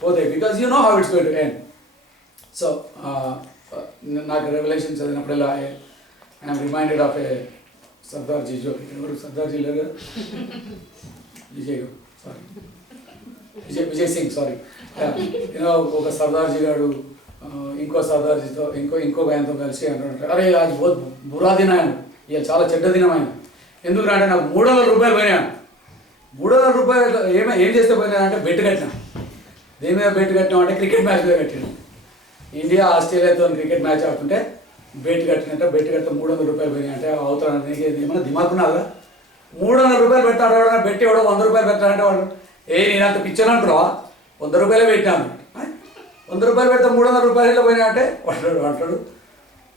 పోతాయి, because you know how it's going to end. So నాకు revelation చదివినప్పుడల్లా I'm reminded of a Sardarji joke. ఎవరు సర్దార్జీ లేరు కదా, విజయ్ సింగ్ సారీ. ఒక సర్దార్జీ గారు ఇంకో సర్దార్జీతో ఇంకో ఆయనతో కలిసి అంటుంటారు, అరే అది బురా దినాయన, ఇక చాలా చెడ్డ దినమైన. ఎందుకు అంటే నాకు 300 రూపాయలు పోయినాను. 300 రూపాయలు ఏం చేస్తే పోయినాయంటే బెట్ కట్టినా. దేని మీద బెట్ కట్టినాం అంటే క్రికెట్ మ్యాచ్ మీద కట్టినాం. ఇండియా ఆస్ట్రేలియాతో క్రికెట్ మ్యాచ్ ఆడుతుంటే బెట్ కట్టినట్టే, బెట్ కట్టిన 300 రూపాయలు పోయినాయి అంటే అవుతాను. నీకు ఏమైనా దిమాకున్నాగా? 300 రూపాయలు పెడతాడు వాడు, బెట్టి వాడు 100 రూపాయలు పెడతాడంటే వాడు నేనంత పిచ్చర్ అంటున్నావా, 100 రూపాయలే పెట్టాను. 100 రూపాయలు పెడితే 300 రూపాయలు పోయినా అంటే అంటాడు.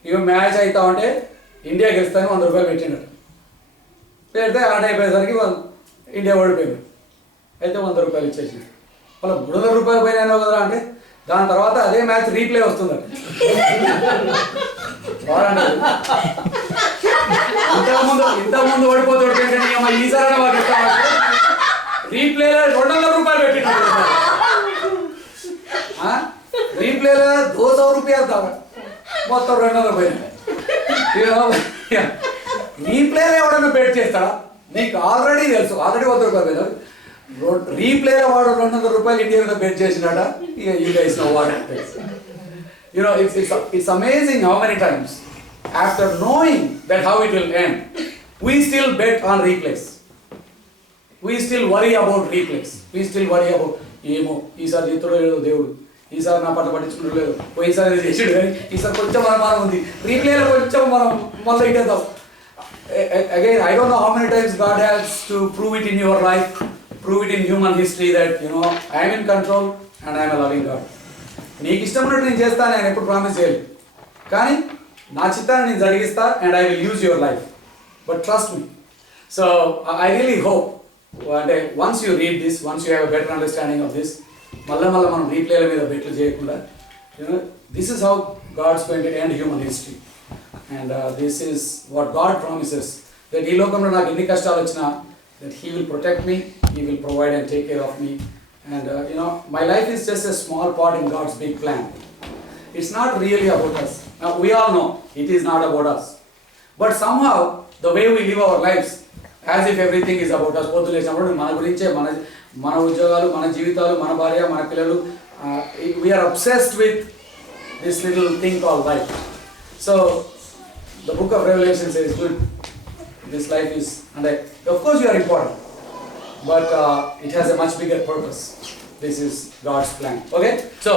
ఇక మ్యాచ్ అవుతా ఉంటే ఇండియా గెలుస్తాను 100 రూపాయలు పెట్టినట్టు పెడితే ఆట అయిపోయేసరికి ఇండియా ఓడిపోయింది. అయితే 100 రూపాయలు ఇచ్చేసినాడు. వాళ్ళ 300 రూపాయలు పోయినా కదా అంటే దాని తర్వాత అదే మ్యాచ్ రీప్లే వస్తుందట. ఇంతకుముందు ఓడిపోతాడు ఈసారి రీప్లేలో 200 రూపాయలు పెట్టినాడు. రీప్లేలో 200 రూపాయలు కావాలి, మొత్తం 200 పోయినాయి. రీప్లేలో ఎవడన్నా బెట్ చేస్తాడా? నీకు ఆల్రెడీ తెలుసు, ఆల్రెడీ 100 రూపాయలు. రీప్లేలో వాడు 200 రూపాయలు ఇండియా మీద bet చేసినాడా? You guys know what happens. You know, it's amazing how many times after knowing that how it will end, we still bet on replays. We still worry about replays. We still worry about ఏమో ఈసారి చేతుడో లేదో దేవుడు, ఈసారి నా పట్ల పట్టించుకుంటూ లేదు, ఈసారి చేసాడు కానీ ఈసారి కొంచెం మనం ఉంది రీప్లేలో కొంచెం మనం మళ్ళీ ఇటేద్దాం. Again, I don't know how many times God has to prove it in your life, prove it in human history that I am in control and I am a loving God. నీకు ఇష్టం ఉన్నట్టు నేను చేస్తాను, నేను ఎప్పుడు promise చేయలేదు, కానీ నా చిత్తాన్ని నేను జరిగిస్తా and I will use your life. But trust me. So I really hope అంటే once you read this, once you have a better understanding of this, మళ్ళీ మనం రీప్లేల మీద బెట్లు చేయకుండా this is how God's going to end human history. And this is what God promises, that ఈ లోకంలో నాకు ఎన్ని కష్టాలు వచ్చినా that He will protect me, He will provide and take care of me. And my life is just a small part in God's big plan. It's not really about us. Now we all know it is not about us. But somehow the way we live our lives, as if everything is about us. పొద్దున లేచినప్పుడు మన గురించే, మన ఉద్యోగాలు, మన జీవితాలు, మన భార్య, మన పిల్లలు. We are obsessed with this little thing called life. So the book of Revelation says, good, this life is, and of course you are important, but it has a much bigger purpose. This is God's plan. Okay? So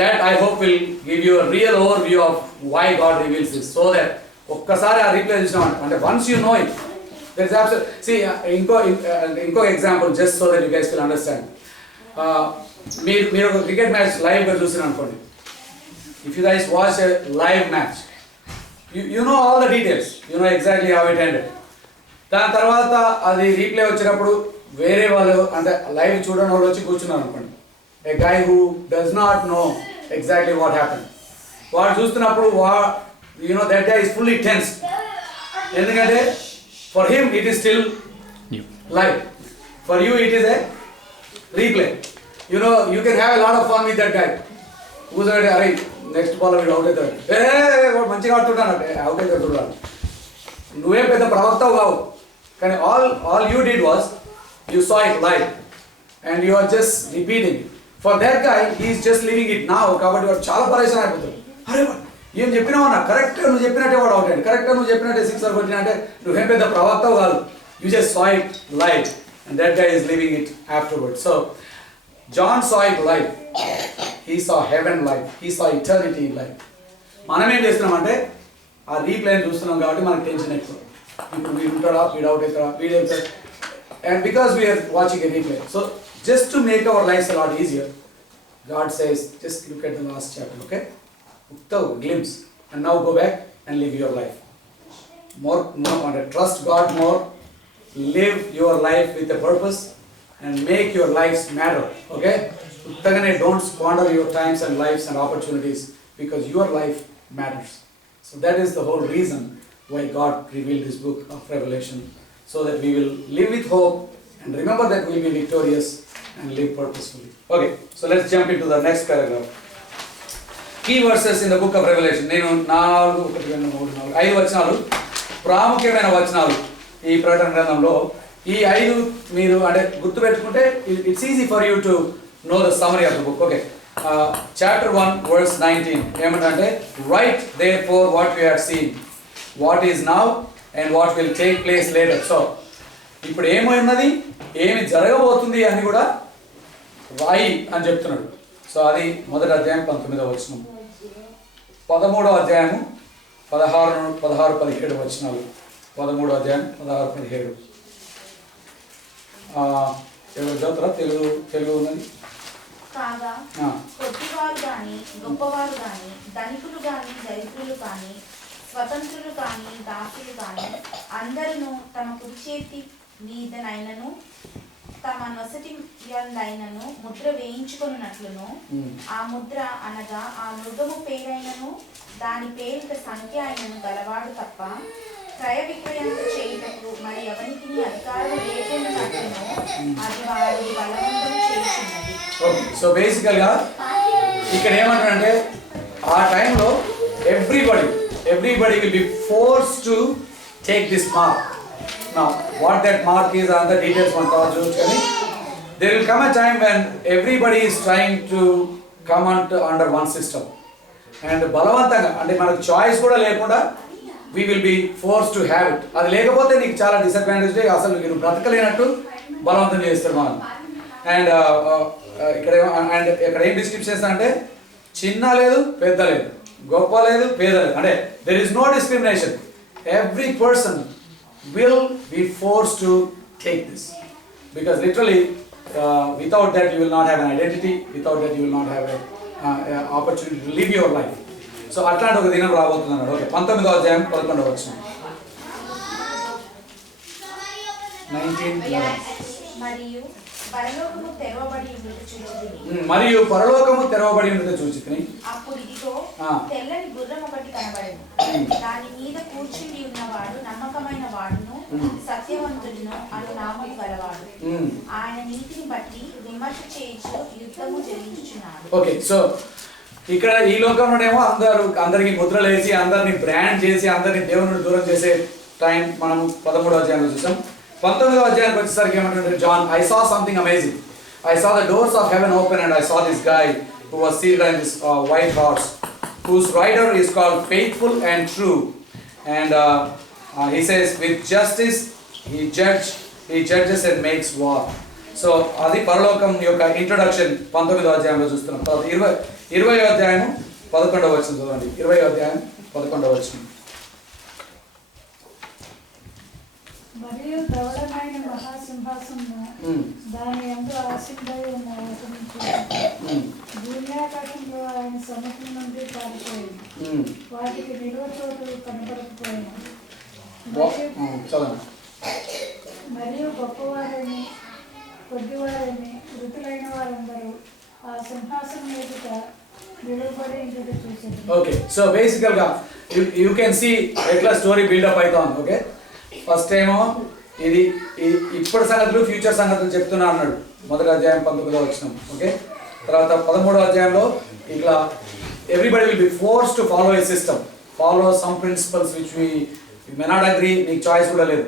that I hope will give you a real overview of why God reveals this, so that ఒక్కసారి ఆ replay చూసినాం అంటే once you know it, there is absolutely, see, ఇంకో example just so that you guys will understand. మీరు ఒక cricket match లైవ్గా చూసిన అనుకోండి. If you guys watch a live match, you know all the details, you know exactly how it ended. దాని తర్వాత అది replay వచ్చినప్పుడు వేరే వాళ్ళు అంటే లైవ్ చూడని వాళ్ళు వచ్చి కూర్చున్నారు అనుకోండి. A guy who does not know exactly what happened, వాడు చూస్తున్నప్పుడు that guy is fully tense. ఎందుకంటే for him it is still live, for you it is a replay. You can have a lot of fun with that guy who's అరే next ball వీడు out అవుతాడు, వాడు మంచిగా ఆడుతున్నాడు అంటే out అవుతాడు చూడాలి. నువ్వేం పెద్ద ప్రవక్తవు కావు, కానీ all you did was you saw it live and you are just repeating. For that guy, he is just living it now. కాబట్టి వాడు చాలా పరేషాన్ అయిపోతాడు. అరే ఏం చెప్పినావు అన్న, కరెక్ట్గా నువ్వు చెప్పినట్టే వాడు అవుట్ అయ్యాడు, కరెక్ట్గా నువ్వు చెప్పినట్టే సిక్సర్ కొట్టినా అంటే నువ్వేం పెద్ద ప్రవక్తవు కాదు. You just saw it live and that guy is living it afterwards. So John saw it live. He saw heaven live. He saw eternity live. మనం ఏం చేస్తున్నామంటే ఆ రీప్లేని చూస్తున్నాం కాబట్టి మనకు టెన్షన్ ఎక్కువ. ఇప్పుడు వీడు ఉంటాడా, వీడు అవుట్ అవుతాడా, వీడు అవుతాడు. And because we are watching a replay, so just to make our lives a lot easier, God says, just look at the last chapter, okay? Glimpse, and now go back and live your life. More, trust God more, live your life with a purpose, and make your lives matter, okay? Don't squander your times and lives and opportunities, because your life matters. So that is the whole reason why God revealed this book of Revelation, so that we will live with hope and remember that we will be victorious and live purposefully. Okay, so let's jump into the next paragraph. Key verses in the book of Revelation. నేను 5 వచనాలు, ప్రాముఖ్యమైన వచనాలు ఈ ప్రకటన గ్రంథంలో. ఈ 5 మీరు అంటే గుర్తుపెట్టుకుంటే it's easy for you to know the summary of the book. Okay, chapter 1 verse 19 ఏమంటే right therefore what we have seen, what is now and what will take place later. So ఇప్పుడు ఏమైనది, ఏమి జరగబోతుంది అని కూడా రాయి అని చెప్తున్నాడు. సో అది మొదటి అధ్యాయం 19వ వచనం, 13వ అధ్యాయము 16-17 వచనాలు. 13వ అధ్యాయం 16-17. ఎవరు చదువుతారా? తెలుగు ఉన్నది. కాగా కొద్దివారు గాని గొప్పవారు గాని ధనికులు గాని దరిద్రులు కాని స్వతంత్రులు కాని దాసులు కాని అందరూ తమ కుడి చేతి మీదనైనను తమ నొసటి యందైనను ముద్ర వేయించుకున్నట్లును ఆ ముద్ర అనగా ఆ మృగము పేరైనను దాని పేరిట సంఖ్య అయినను గలవాడు తప్ప క్రయ విక్రయం చేయుటకు మరి ఎవరికి అధికారం లేకున్నట్లును అది వారి బలవంతం చేస్తున్నది. సో బేసికల్గా ఇక్కడ ఏమంటారంటే ఆ టైంలో everybody will be force to take this mark. Now, what that mark is and the details మనం తర్వాత చూడొచ్చు, కానీ there will come a time when everybody is trying to come under one system and బలవంతంగా అంటే మనకు choice కూడా లేకుండా we will be forced to have it. అది లేకపోతే నీకు చాలా డిసడ్వాంటేజ్, అసలు మీరు బ్రతకలేనట్టు బలవంతం చేస్తారు మనం. అండ్ ఇక్కడ ఏం డిస్క్రిప్షన్స్ అంటే చిన్న లేదు పెద్ద లేదు, గొప్ప లేదు పేద లేదు, అంటే there is no discrimination. Every person will be forced to take this, because literally without that you will not have an identity, without that you will not have a opportunity to live your life. So అట్లాంటి ఒక దినం రాబోతుంది అన్నాడు. Okay, 19వ అధ్యాయం 11వ వచనం. 19:11. మరియు పరలోకము తెరవబడి ఉండుట చూచితిని. మరియు పరలోకము తెరవబడి ఉండుట చూచితిని. అప్పుడు ఇదిగో తెల్లని గుర్రం ఒకటి కనబడెను. దాని మీద కూర్చుని ఉన్నవాడు నమ్మకమైన వాడును సత్యవంతుడును అను నామము గలవాడు. ఆయన నీతిని బట్టి విమర్శ చేయించు యుద్ధము జరిగించుచున్నాడు. ఓకే, సో ఇక్కడ ఈ లోకంలోనేమో అందరికి ముద్రలు వేసి అందరిని బ్రాండ్ చేసి అందరిని దేవుని నుండి దూరం చేసే టైం మనం 13వ అధ్యాయంలో చూసాం. 19వ అధ్యాయానికి వచ్చేసరికి ఏమంటుంటే John, I saw something amazing. I saw the doors of heaven open and I saw this guy who was seated on this white horse, whose rider is called Faithful and True. And he says, with justice he judges and makes war. So అది పరలోకం యొక్క introduction 19వ అధ్యాయంలో చూస్తున్నాం. తర్వాత 20వ అధ్యాయం 11వ వచనం చూడండి. 20వ అధ్యాయం 11వ వచనం. మరియు ప్రౌఢమైన మహాసింహాసనము దాని యందు ఆసీనుడై ఉన్న వాటిని చూసి భూమ్యాకాశంలో ఆయన సముద్రం నుండి పారిపోయింది. వాటికి నిలువ చోటు కనబడకపోయినా మరియు గొప్పవారని కొద్దివారని వృద్ధులైన వారందరూ ఆ సింహాసనం ఎదుట నిలబడి ఇంటి చూసారు. ఓకే, సో బేసికల్గా యూ కెన్ సీ ఎట్లా స్టోరీ బిల్డప్ అవుతాం. ఓకే, ఫస్ట్ ఏమో ఇది ఇప్పటి సంగతులు ఫ్యూచర్ సంగతులు చెప్తున్నా అన్నాడు మొదటి అధ్యాయం 19వ వచనం. ఓకే, తర్వాత 13వ అధ్యాయంలో ఇట్లా everybody will be force to follow a system, follow some principles which we may not agree, నీకు చాయిస్ కూడా లేదు.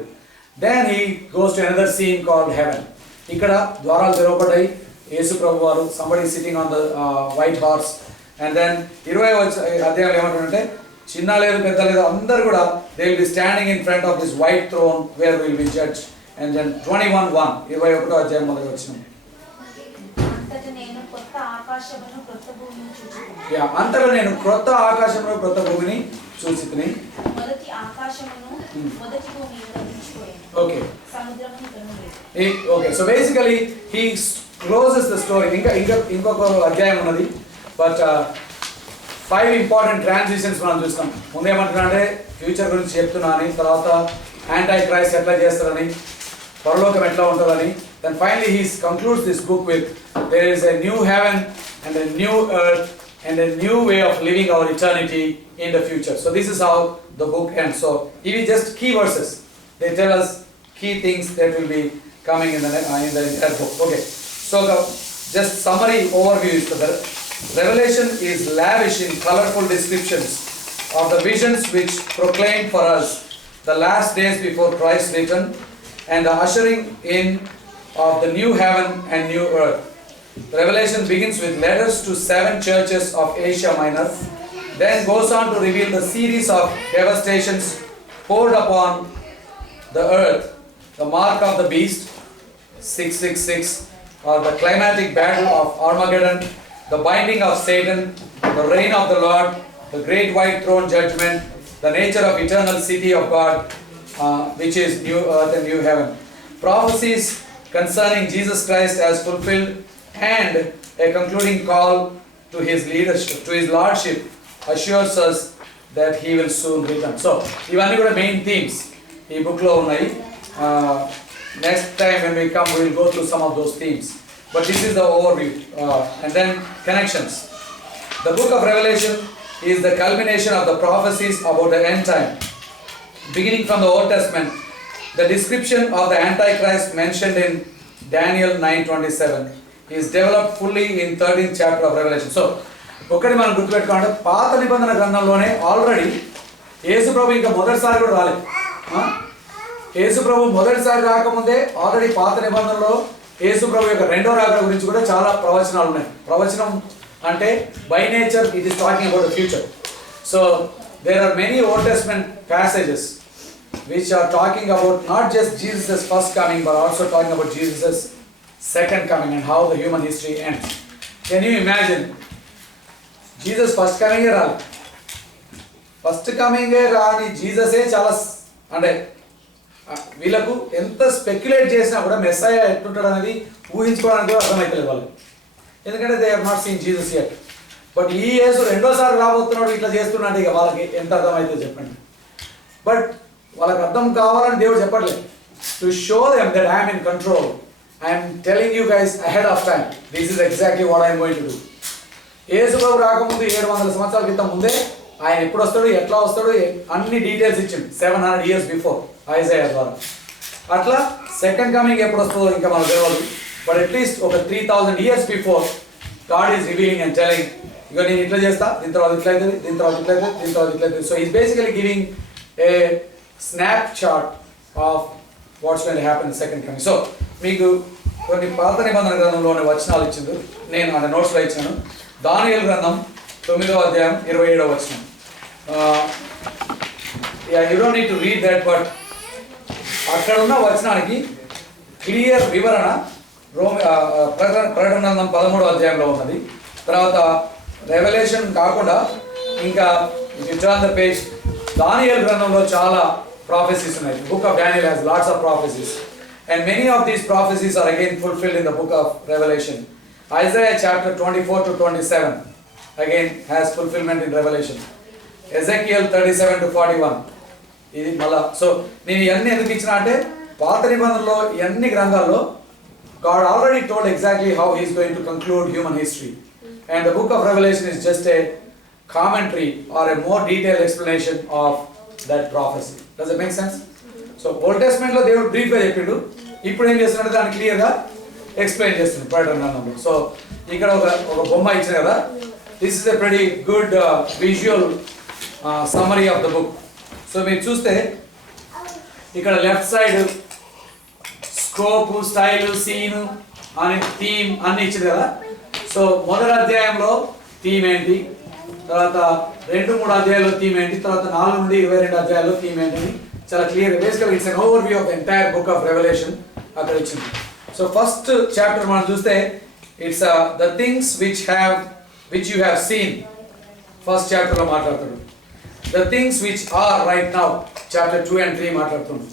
Then he goes to another scene called heaven. ఇక్కడ ద్వారాలు తెరవబడ్డాయి, యేసు ప్రభు వారు somebody sitting on the white horse. And then 20వ అధ్యాయంలో ఏమంటారంటే చిన్న లేదు పెద్ద లేదు అందరు కూడా they will be standing in front of this white throne where will be judge. And then 21:1 21వ అధ్యాయం మొదటి వచనం. అంతటా నేను కొత్త ఆకాశమును క్రొత్త భూమిని చూచితిని. అంతలో నేను క్రొత్త ఆకాశమును క్రొత్త భూమిని చూచితిని. మొదటి ఆకాశమును మొదటి భూమిని గతించిపోయాను. ఓకే, సముద్రమును కనులేదు. Okay, so basically he closes the story. ఇంకొక అధ్యాయం ఉన్నది, బట్ 5 ఇంపార్టెంట్ ట్రాన్సిషన్స్ మనం చూస్తాం. ముందేమంటున్నా అంటే ఫ్యూచర్ గురించి చెప్తున్నా అని, తర్వాత యాంటై క్రైస్ట్ ఎట్లా చేస్తారని, పరలోకం ఎట్లా ఉంటుందని. Then finally he concludes this book with there is a new heaven and a new earth and a new way of living our eternity in the future. So this is how the book ends. So these are just key verses. They tell us key things that will be coming in the entire book. Okay. So the just summary overview is that Revelation is lavish in colorful descriptions of the visions which proclaim for us the last days before Christ's return and the ushering in of the new heaven and new earth. Revelation begins with letters to 7 churches of Asia Minor, then goes on to reveal the series of devastations poured upon the earth, the mark of the beast, 666, or the climatic battle of Armageddon, the binding of Satan, the reign of the Lord, the great white throne judgment, the nature of eternal city of God, which is new earth and new heaven. Prophecies concerning Jesus Christ as fulfilled, and a concluding call to his leadership, to his lordship, assures us that he will soon return. So, ఇవన్నీ కూడా main themes ఈ బుక్లో ఉన్నాయి. Next time when we come, we will go through some of those themes. But this is the overview. And then connections. The book of Revelation is the culmination of the prophecies about the end time. Beginning from the Old Testament, the description of the Antichrist mentioned in Daniel 9:27 is developed fully in 13th chapter of Revelation. So, ఒకటి మనం గుర్తుపెట్టుకోండి, పాత నిబంధన గ్రంథంలోనే already యేసు ప్రభు ఇంకా మొదటిసారి కూడా రాలేదు. యేసు ప్రభు మొదటిసారి రాకముందే ఆల్రెడీ పాత నిబంధనలో యేసు ప్రభు యొక్క రెండో రాకడ గురించి కూడా చాలా ప్రవచనాలు ఉన్నాయి. ప్రవచనం అంటే by nature it is talking about the future. So there are many Old Testament passages which are talking about not just Jesus' first coming but also talking about Jesus' second coming and how the human history ends. Can you imagine? Jesus first coming రాలి, first coming రాని జీససే చాలా అంటే వీళ్ళకు ఎంత speculate చేసినా కూడా మెస్సయ్య ఎట్లుంటాడు అనేది ఊహించుకోవడానికి కూడా అర్థమవుతలేదు వాళ్ళు, ఎందుకంటే they have not seen Jesus yet. But ఈ యేసు రెండోసారి రాబోతున్నాడు ఇట్లా చేస్తున్నాడు, ఇక వాళ్ళకి ఎంత అర్థమవుతుందో చెప్పండి. బట్ వాళ్ళకి అర్థం కావాలని దేవుడు చెప్పట్లేదు. To show them that I'm in control, I'm telling you guys ahead of time, this is exactly what I'm going to do. Yesu ప్రభు రాకముందు 700 సంవత్సరాల క్రితం ముందే ఆయన ఎప్పుడు వస్తాడు, ఎట్లా వస్తాడు, అన్ని డీటెయిల్స్ ఇచ్చింది 700 years బిఫోర్ ఐజాయా ద్వారా. అట్లా సెకండ్ కమింగ్ ఎప్పుడు వస్తుందో ఇంకా మనకు తెలియదు. బట్ అట్లీస్ట్ ఒక 3000 years before God is revealing and telling, ఇక నేను ఇట్లా చేస్తా, దీని తర్వాత ఇట్లా అవుతుంది, దీని తర్వాత ఇట్లా అవుతుంది, దీని తర్వాత ఇట్లా అవుతుంది. So is basically giving a snap chart of what's going to happen in second coming. So మీకు కొన్ని పాత నిబంధన గ్రంథంలోని వచనాలు ఇచ్చింది, నేను అంటే నోట్స్లో ఇచ్చాను. దానియేలు గ్రంథం 9వ అధ్యాయం 27వ వచనం. You don't need to read that, but అక్కడ ఉన్న వచనానికి క్లియర్ వివరణ ప్రకటన గ్రంథం 13వ అధ్యాయంలో ఉన్నది. తర్వాత రెవల్యూషన్ కాకుండా ఇంకా ద పేజ్ దానియేలు గ్రంథంలో చాలా prophecies ఉన్నాయి. The book of Daniel has lots of prophecies, and many of these prophecies are again fulfilled in the book of Revelation. Isaiah chapter 24 to 27 again has fulfillment in Revelation. Ezekiel 37 to 41 ఇది మళ్ళా. So నేను ఇవన్నీ ఎందుకు ఇచ్చిన అంటే పాత నిబంధనలో ఇవన్నీ గ్రంథాల్లో God already told exactly how he is going to conclude human history, and the book of Revelation is just a commentary or a more detailed explanation of that prophecy. Does it make sense? So Old Testament లో దేవుడు brief గా చెప్పిండు, ఇప్పుడు ఏం చేస్తున్నాడు దాన్ని clear గా explain చేస్తున్నాడు ప్రకటన గ్రంథంలో. సో ఇక్కడ ఒక బొమ్మ ఇచ్చిన కదా, this is a pretty good visual summary of the book. So మీరు చూస్తే ఇక్కడ left side scope, style, scene అని థీమ్ అన్ని ఇచ్చింది కదా. సో మొదటి అధ్యాయంలో థీమ్ ఏంటి, తర్వాత 2-3 అధ్యాయాల్లో థీమ్ ఏంటి, తర్వాత 4 నుండి 22 అధ్యాయాల్లో థీమ్ ఏంటి చాలా clear. Basically it's an overview of the entire book of revelation అక్కడ ఇచ్చింది. సో ఫస్ట్ చాప్టర్ మనం చూస్తే it's the things which you have seen, first చాప్టర్లో మాట్లాడుతాడు. The things which are right now, chapter 2 and 3 మాట్లాడుతుంది.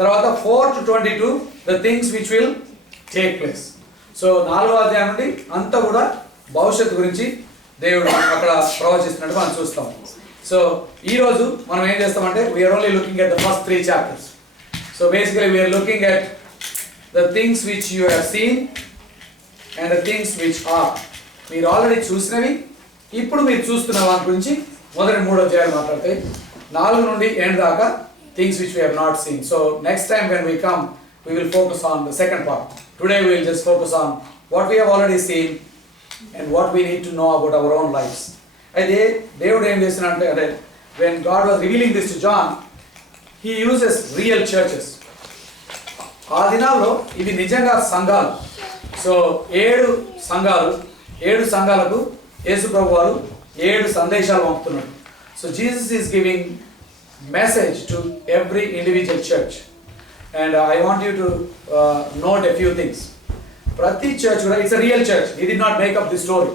తర్వాత 4 to 22 the things which will take place. So 4వ అధ్యాయం నుండి అంతా కూడా భవిష్యత్తు గురించి దేవుడు అక్కడ ప్రవచిస్తున్నట్టు మనం చూస్తాం. సో ఈరోజు మనం ఏం చేస్తామంటే we're only looking at the first 3 chapters. So basically we're looking at the things which you have seen and the things which are. మీరు ఆల్రెడీ చూసినవి, ఇప్పుడు మీరు చూస్తున్న వాటి గురించి మొదటి 3 అధ్యాయాలు మాట్లాడతాయి. 4 నుండి ఎండ్ దాకా things which we have not seen. So next time when we come we will focus on the second part. Today we will just focus on what we have already seen and what we need to know about our own lives. అయితే దేవుడు ఏం చేస్తున్నాడంటే, అంటే when God was revealing this to John, he uses real churches. ఆ దినాల్లో ఇవి నిజంగా సంఘాలు. సో 7 సంఘాలు, 7 సంఘాలకు యేసు ప్రభు వారు 7 సందేశాలు పంపుతున్నాడు. So Jesus is giving message to every individual church. And I want you to note a few things. ప్రతి చర్చ్ కూడా it's a real church, he did not make up the story.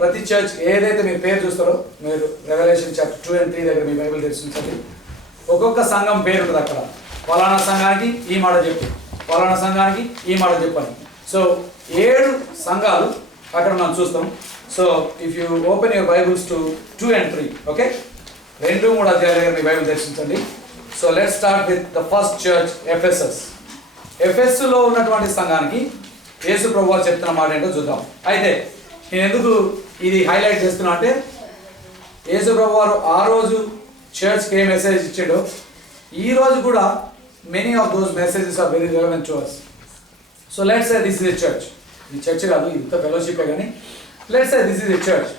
ప్రతి చర్చ్ ఏదైతే మీరు పేరు చూస్తారో, మీరు రెవల్యూషన్ చాప్టర్ 2 and 3 దగ్గర మీ బైబిల్ తెరిచించండి. ఒక్కొక్క సంఘం పేరు ఉంటుంది అక్కడ. ఫలానా సంఘానికి ఈ మాట చెప్పు, ఫలానా సంఘానికి ఈ మాట చెప్పని. సో 7 సంఘాలు అక్కడ మనం చూస్తాం. So if you open your bibles to 2 and 3, okay, 2, 3 అధ్యాయాల దగ్గర మీ బైబిల్ దర్శించండి. So let's start with the first church, Ephesus. ఎఫెస్సులో ఉన్నటువంటి సంఘానికి యేసు ప్రభువు చెప్తున్న మాట ఏంటో చూద్దాం. అయితే నేను ఎందుకు ఇది హైలైట్ చేస్తున్నా అంటే, యేసు ప్రభు వారు ఆ రోజు చర్చ్కి ఏ మెసేజ్ ఇచ్చాడో ఈ రోజు కూడా many of those messages are very relevant to us. So let's say this is a church. ఇది చర్చ్ కాదు, ఇంత ఫెలోషిపే, కానీ let's say this is a church.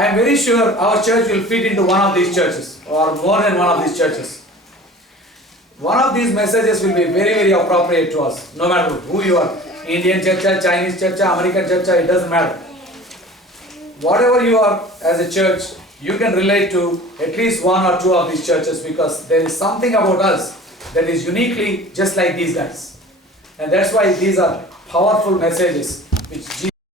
I am very sure our church will fit into one of these churches or more than one of these churches. One of these messages will be very, very appropriate to us, no matter who you are. Indian church, Chinese church, American church, it doesn't matter. Whatever you are as a church, you can relate to at least 1 or 2 of these churches, because there is something about us that is uniquely just like these guys. And that's why these are powerful messages which Jesus